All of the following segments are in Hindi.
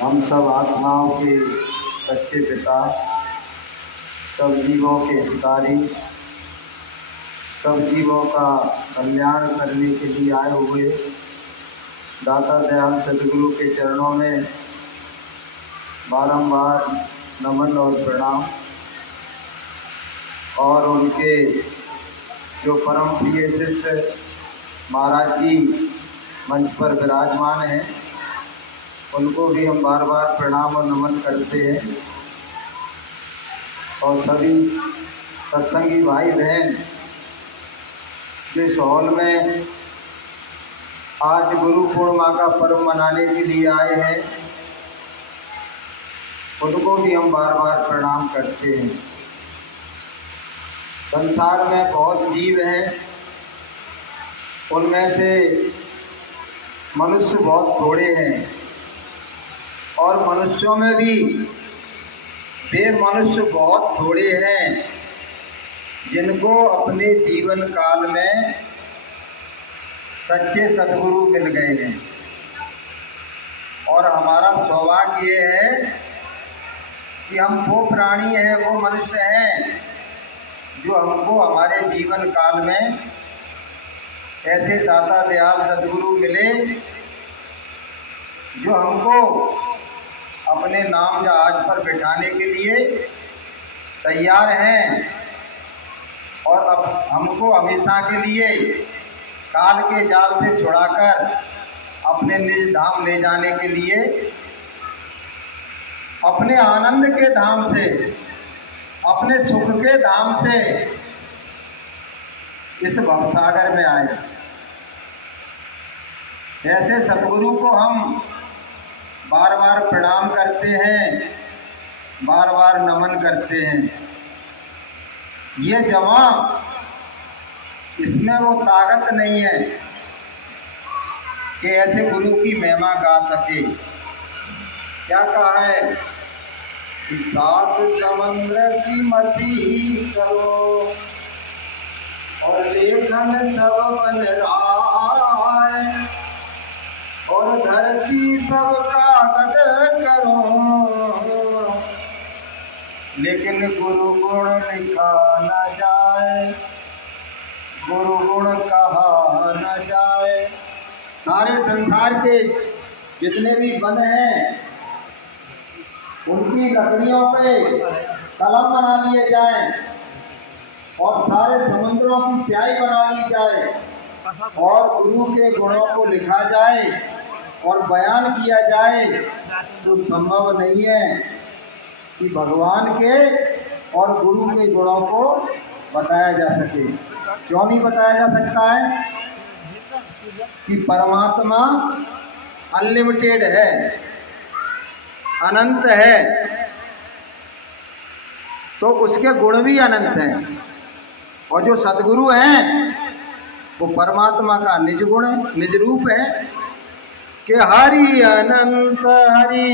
हम सब आत्माओं के सच्चे पिता, सब जीवों के हितारी, सब जीवों का कल्याण करने के लिए आए हुए दाता दयाल सदगुरु के चरणों में बारंबार नमन और प्रणाम। और उनके जो परम प्रिय शिष्य महाराज जी मंच पर विराजमान हैं, उनको भी हम बार बार प्रणाम और नमन करते हैं। और सभी सत्संगी भाई बहन जो इस हॉल में आज गुरु पूर्णिमा का पर्व मनाने के लिए आए हैं, उनको भी हम बार बार प्रणाम करते हैं। संसार में बहुत जीव हैं, उनमें से मनुष्य बहुत थोड़े हैं, और मनुष्यों में भी वे मनुष्य बहुत थोड़े हैं जिनको अपने जीवन काल में सच्चे सद्गुरु मिल गए हैं। और हमारा सौभाग्य ये है कि हम वो प्राणी हैं, वो मनुष्य हैं जो हमको हमारे जीवन काल में ऐसे दाता दयाल सद्गुरु मिले जो हमको अपने नाम जहाज पर बिठाने के लिए तैयार हैं और अब हमको हमेशा के लिए काल के जाल से छुड़ाकर अपने निज धाम ले जाने के लिए, अपने आनंद के धाम से, अपने सुख के धाम से इस भवसागर में आए। ऐसे सतगुरु को हम बार बार प्रणाम करते हैं, बार बार नमन करते हैं। ये जवां, इसमें वो ताकत नहीं है कि ऐसे गुरु की महिमा गा सके। क्या कहा है कि सात समुद्र की मसीह करो और लेखन सब बन राय, और धरती सब कागज करो लेकिन गुरु गुण लिखा न जाए, गुरु गुण कहा न जाए। सारे संसार के जितने भी वन हैं उनकी लकड़ियों पे कलम बना लिए जाएं और सारे समुद्रों की स्याही बना ली जाए और गुरु के गुणों को लिखा जाए और बयान किया जाए, तो संभव नहीं है कि भगवान के और गुरु के गुणों को बताया जा सके। क्यों नहीं बताया जा सकता है? कि परमात्मा अनलिमिटेड है, अनंत है, तो उसके गुण भी अनंत हैं। और जो सद्गुरु हैं वो परमात्मा का निज गुण है, निज रूप है कि हरि अनंत हरि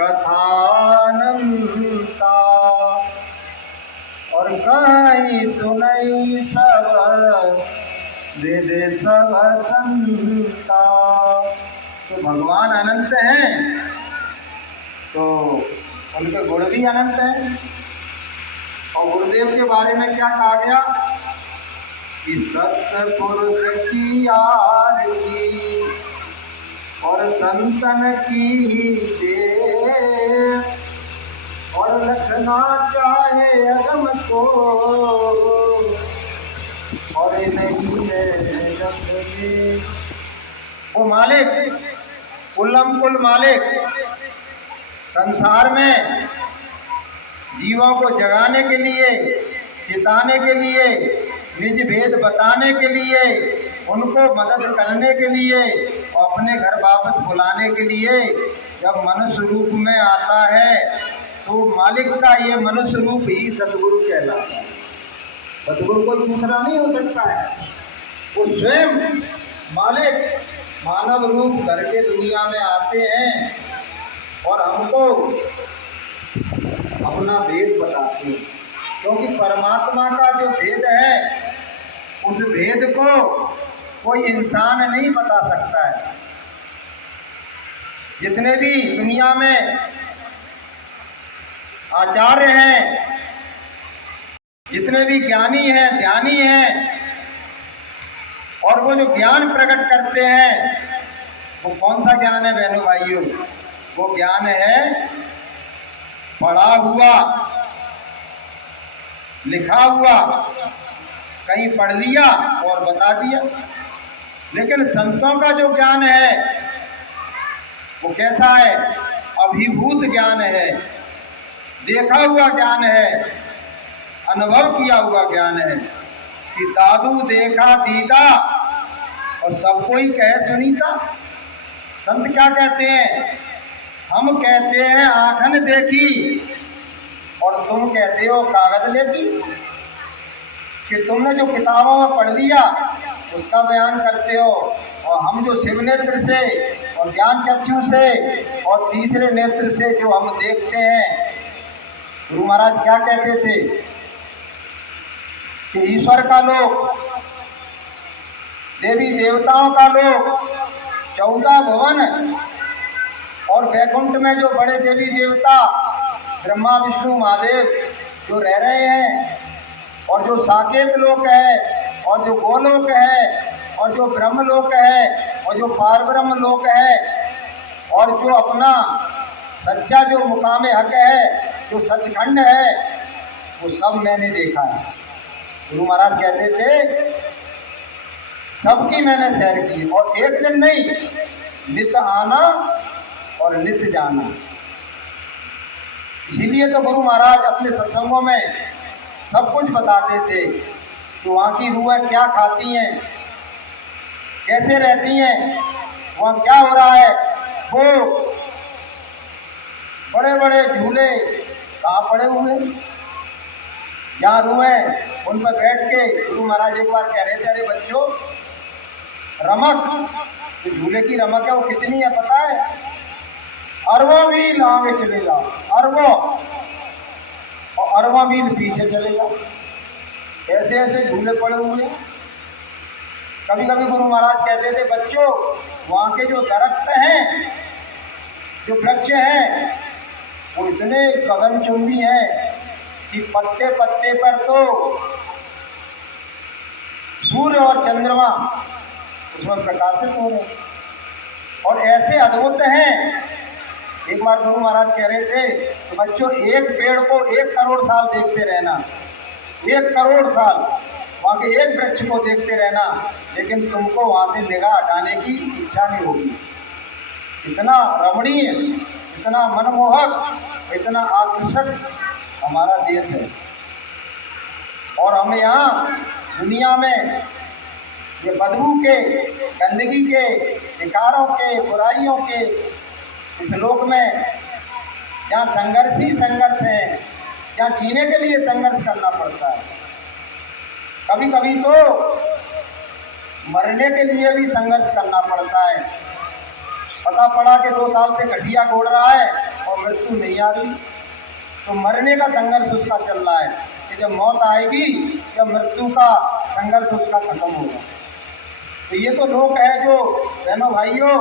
कथानंता, और कहीं सुनई सब वेद सब संता। तो भगवान अनंत हैं तो उनके गुण भी अनंत हैं। और गुरुदेव के बारे में क्या कहा गया कि सत्पुरुष की आरती और संतन की देव, और लखना चाहे अगम को और नहीं है जग में। वो मालिक, कुल्लम कुल मालिक, संसार में जीवों को जगाने के लिए, चिताने के लिए, निज भेद बताने के लिए, उनको मदद करने के लिए और अपने घर वापस बुलाने के लिए जब मनुष्य रूप में आता है तो मालिक का ये मनुष्य रूप ही सतगुरु कहलाता है। सतगुरु कोई दूसरा नहीं हो सकता है। वो स्वयं मालिक मानव रूप करके दुनिया में आते हैं और हमको अपना भेद बताते हैं। क्योंकि परमात्मा का जो भेद है उस भेद को कोई इंसान नहीं बता सकता है। जितने भी दुनिया में आचार्य हैं, जितने भी ज्ञानी हैं, ध्यानी हैं, और वो जो ज्ञान प्रकट करते हैं, वो कौन सा ज्ञान है बहनों भाइयों? वो ज्ञान है पढ़ा हुआ, लिखा हुआ, कहीं पढ़ लिया और बता दिया। लेकिन संतों का जो ज्ञान है वो कैसा है? अभिभूत ज्ञान है, देखा हुआ ज्ञान है, अनुभव किया हुआ ज्ञान है कि दादू देखा दीदा और सबको ही कहे सुनीता। संत क्या कहते हैं? हम कहते हैं आंखन देखी और तुम कहते हो कागज लेती। कि तुमने जो किताबों में पढ़ लिया उसका बयान करते हो, और हम जो शिव नेत्र से और ज्ञान चक्षु से और तीसरे नेत्र से जो हम देखते हैं, गुरु महाराज क्या कहते थे कि ईश्वर का लोक, देवी देवताओं का लोक, 14 भुवन और वैकुंठ में जो बड़े देवी देवता ब्रह्मा विष्णु महादेव जो रह रहे हैं, और जो साकेत लोक है, और जो गोलोक है, और जो ब्रह्मलोक है, और जो पारब्रह्म लोक है, और जो अपना सच्चा जो मुकामे हक है, जो सचखंड है, वो सब मैंने देखा है। गुरु महाराज कहते थे सबकी मैंने सैर की, और एक दिन नहीं, नित आना और नित जाना। इसीलिए तो गुरु महाराज अपने सत्संगों में सब कुछ बताते थे कि वहाँ की रूहें क्या खाती हैं, कैसे रहती हैं, वहाँ क्या हो रहा है। वो बड़े बड़े झूले कहाँ पड़े हुए, जहाँ रूहें उन पर बैठ के गुरु महाराज एक बार कह रहे थे, अरे बच्चों, रमक, जो झूले की रमक है वो कितनी है पता है? अरबों मील आगे चले जाओ, अरबों, और अरबों मील पीछे चले जाओ। ऐसे ऐसे झूले पड़े हुए। कभी कभी गुरु महाराज कहते थे, बच्चों, वहाँ के जो दरख्त हैं, जो वृक्ष हैं, वो इतने गगनचुंबी हैं कि पत्ते पत्ते पर तो सूर्य और चंद्रमा उसमें प्रकाशित हो रहे, और ऐसे अद्भुत हैं। एक बार गुरु महाराज कह रहे थे कि बच्चों, एक पेड़ को 1 करोड़ साल देखते रहना, 1 करोड़ साल वहाँ के एक वृक्ष को देखते रहना, लेकिन तुमको वहाँ से निगाह हटाने की इच्छा नहीं होगी। इतना रमणीय, इतना मनमोहक, इतना आकर्षक हमारा देश है। और हम यहाँ दुनिया में ये बदबू के, गंदगी के, विकारों के, बुराइयों के इस लोक में जहाँ संघर्ष ही संघर्ष है, जहाँ जीने के लिए संघर्ष करना पड़ता है, कभी कभी तो मरने के लिए भी संघर्ष करना पड़ता है। पता पड़ा कि 2 साल से गठिया गोड़ रहा है और मृत्यु नहीं आ रही, तो मरने का संघर्ष उसका चल रहा है कि जब मौत आएगी, जब मृत्यु का संघर्ष उसका खत्म होगा। तो ये तो लोक है जो बहनों भाइयों,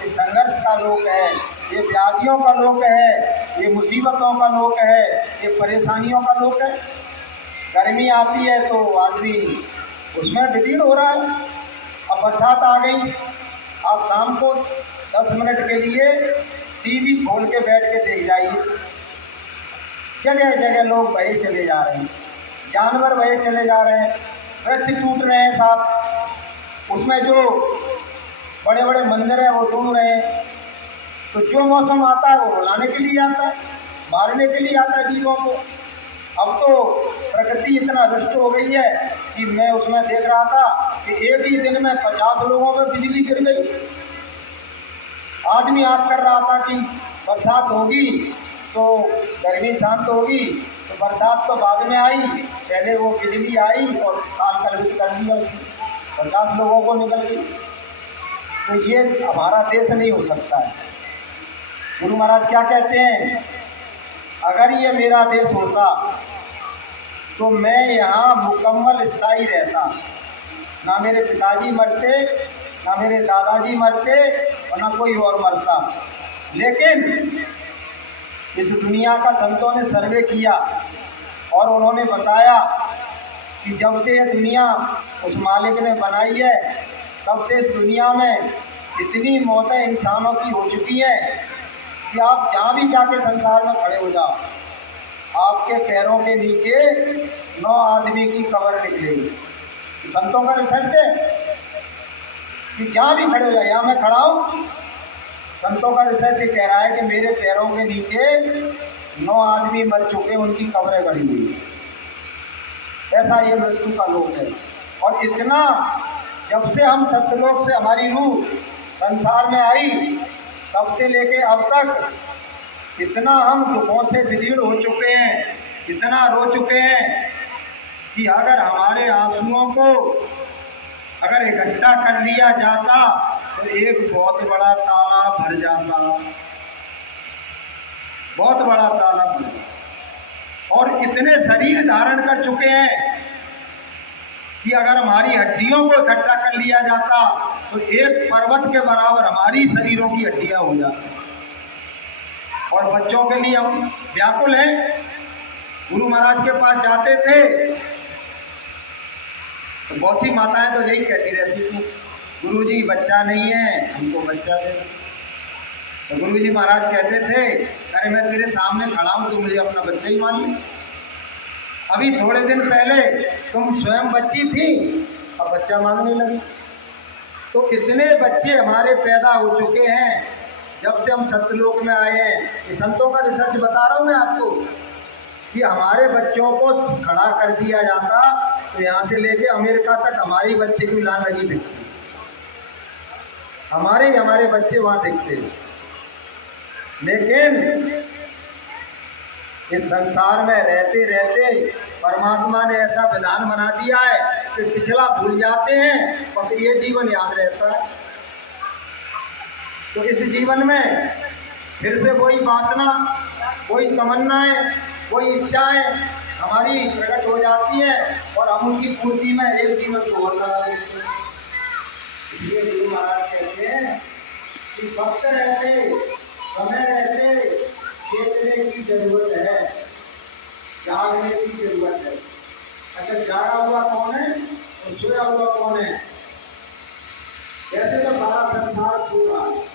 ये संघर्ष का लोक है, ये व्याधियों का लोक है, ये मुसीबतों का लोक है, ये परेशानियों का लोक है। गर्मी आती है तो आदमी उसमें विदीर्ण हो रहा है। अब बरसात आ गई, आप शाम को 10 मिनट के लिए टीवी खोल के बैठ के देख जाइए, जगह जगह लोग बहे चले जा रहे हैं, जानवर बहे चले जा रहे हैं, वृक्ष टूट रहे हैं साहब, उसमें जो बड़े बड़े मंदिर हैं वो डूब रहे हैं। तो जो मौसम आता है वो रुलाने के लिए आता है, मारने के लिए आता है जीवों को। अब तो प्रकृति इतना रुष्ट हो गई है कि मैं उसमें देख रहा था कि एक ही दिन में 50 लोगों पर बिजली गिर गई। आदमी आस कर रहा था कि बरसात होगी तो गर्मी शांत होगी, तो बरसात तो बाद में आई, पहले वो बिजली आई और काल कलवित कर दिया, 50 लोगों को निकल गई। तो ये हमारा देश नहीं हो सकता है। गुरु महाराज क्या कहते हैं, अगर ये मेरा देश होता तो मैं यहाँ मुकम्मल स्थायी रहता, ना मेरे पिताजी मरते, ना मेरे दादाजी मरते, और ना कोई और मरता। लेकिन इस दुनिया का संतों ने सर्वे किया और उन्होंने बताया कि जब से ये दुनिया उस मालिक ने बनाई है तब से इस दुनिया में इतनी मौतें इंसानों की हो चुकी हैं कि आप जहाँ भी जाके संसार में खड़े हो जाओ, आपके पैरों के नीचे 9 आदमी की कब्र निकलेगी। संतों का रिसर्च है कि जहाँ भी खड़े हो जाए, यहाँ मैं खड़ा हूँ, संतों का रिसर्च कह रहा है कि मेरे पैरों के नीचे 9 आदमी मर चुके, उनकी कब्रें गड़ी हुई। ऐसा ये मृत्यु का लोक है। और इतना जब से हम सत्यलोक से हमारी रूह संसार में आई तब से लेके अब तक इतना हम दुखों से विदीर्ण हो चुके हैं, इतना रो चुके हैं कि अगर हमारे आंसुओं को अगर इकट्ठा कर लिया जाता तो एक बहुत बड़ा तालाब भर जाता, बहुत बड़ा तालाब भर जाता। और इतने शरीर धारण कर चुके हैं कि अगर हमारी हड्डियों को इकट्ठा कर लिया जाता तो एक पर्वत के बराबर हमारी शरीरों की हड्डियां हो जाती। और बच्चों के लिए हम व्याकुल हैं। गुरु महाराज के पास जाते थे तो बहुत सी माताएं तो यही कहती रहती थी, गुरु जी बच्चा नहीं है, हमको बच्चा दे। तो गुरु जी महाराज कहते थे, अरे मैं तेरे सामने खड़ा हूं, तो मुझे अपना बच्चा ही मान ले। अभी थोड़े दिन पहले तुम स्वयं बच्ची थी, अब बच्चा मांगने लगी। तो इतने बच्चे हमारे पैदा हो चुके हैं जब से हम सत्यलोक में आए हैं। ये संतों का रिसर्च बता रहा हूँ मैं आपको कि हमारे बच्चों को खड़ा कर दिया जाता तो यहाँ से लेके अमेरिका तक हमारी बच्चे की लान लगी दिखती, हमारे बच्चे वहाँ दिखते। लेकिन इस संसार में रहते रहते परमात्मा ने ऐसा विधान बना दिया है कि पिछला भूल जाते हैं, बस ये जीवन याद रहता है। तो इस जीवन में फिर से वही वासना, कोई तमन्नाएं, कोई इच्छाएं हमारी प्रकट हो जाती है और हम उनकी पूर्ति में एक जीवन को और लगा देते हैं। इसलिए गुरु महाराज कहते हैं कि भक्त रहते, समय रहते चेतने की जरूरत है, जागने की जरूरत है। अच्छा, जागा हुआ कौन है और सोया हुआ कौन है? ऐसे तो सारा संसार सो रहा है।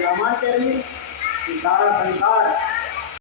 रामायण कह रही है कि सारा संसार